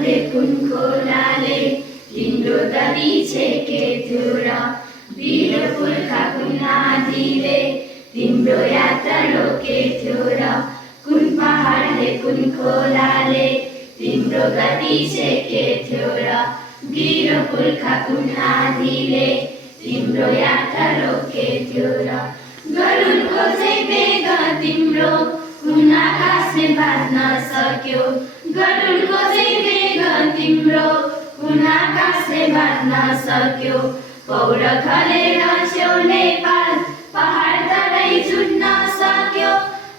पहाडले कुन खोलाले तिम्रो गति छेके थियो र वीर पुर्खा कुन आँधीले तिम्रो यात्रा रोके थियो र कुन पहाडले कुन खोलाले तिम्रो गति छेके थियो र वीर पुर्खा कुन आँधीले तिम्रो यात्रा रोके थियो र गरुडको चाहिँ वेग तिम्रो कुन आकाशले बाँध्न सक्यो गरुडको चाहिँ वेग तिम्रो कुन आकाशले बाँध्न सक्यो पौड खलेर छेउ नेपाल पहाड तरै छुट्न सक्यो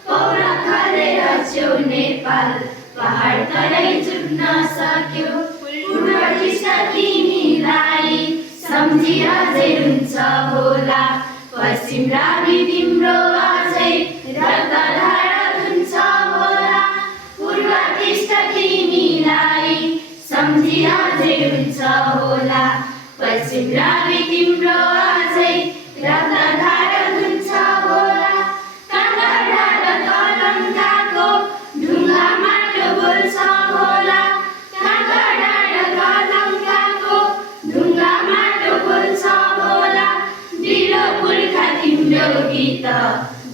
पौड खलेर छेउ नेपाल पहाड तरै छुट्न सक्यो पूर्व दिशा तिमीलाई सम्झी अझै हुन्छ होला पश्चिम रावी तिम्रो अझै रक्तधारा हुन्छ होला पूर्व दिशा तिमीलाई सम्झी अझै हुन्छ होला पश्चिम रावी तिम्रो अझै रक्तधारा हुन्छ होला काँगडा र कलङ्काको ढुङ्गा माटो बोल्छ होला काँगडा र कलङ्काको ढुङ्गा माटो बोल्छ होला वीर पुर्खा तिम्रो गीत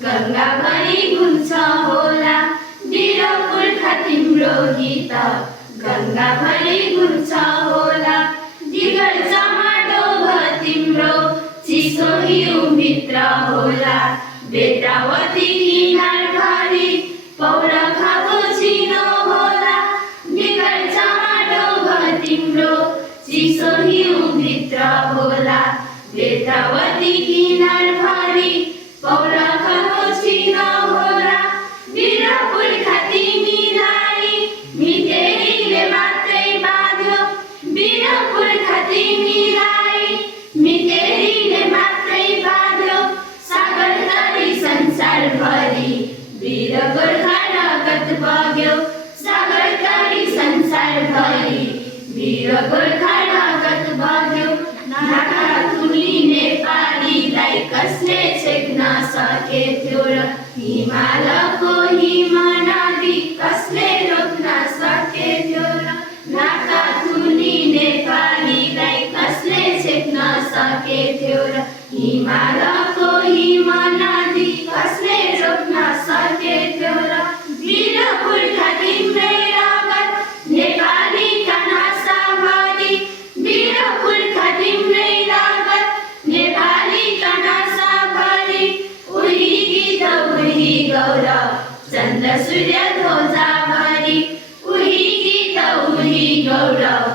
गङ्गाभरि घुम्छ होला वीर पुर्खा तिम्रो गीत गङ्गाभरि घुम्छ होला दिगर चमाडो तिम्रो चिसो हिउँभित्र होला बेत्रावती किनारभरि पौरखाको चिनो होला दिगर चमाडो तिम्रो चिसो हिउँभित्र होला बेत्रावती किनारभरि पौरखाको चिनो होला वीर पुर्खा तिमीलाई मितेरीले मात्रै बाँध्यो वीर पुर्खा तिमीलाई मितेरीले मात्रै बाँध्यो सागर तरी संसारभरि वीर गोर्खा रगत बग्यो सागर तरी संसारभरि वीर गोर्खा रगत बग्यो नाका थुनी नेपालीलाई कसले छेक्न सके थियो र हिमालको हिम नदी कसले रोक्न सके थियो र नाका थुनी नेपालीलाई कसले छेक्न सके थियो र हिमालको हिम नदी कसले रोक्न सके थियो र वीर पुर्खा तिम्रै रगत नेपालीका नासाभरि वीर पुर्खा तिम्रै रगत नेपालीका नासाभरि उही गीत उही गौरव चन्द्र सूर्य ध्वजाभरि उही गीत उही गौरव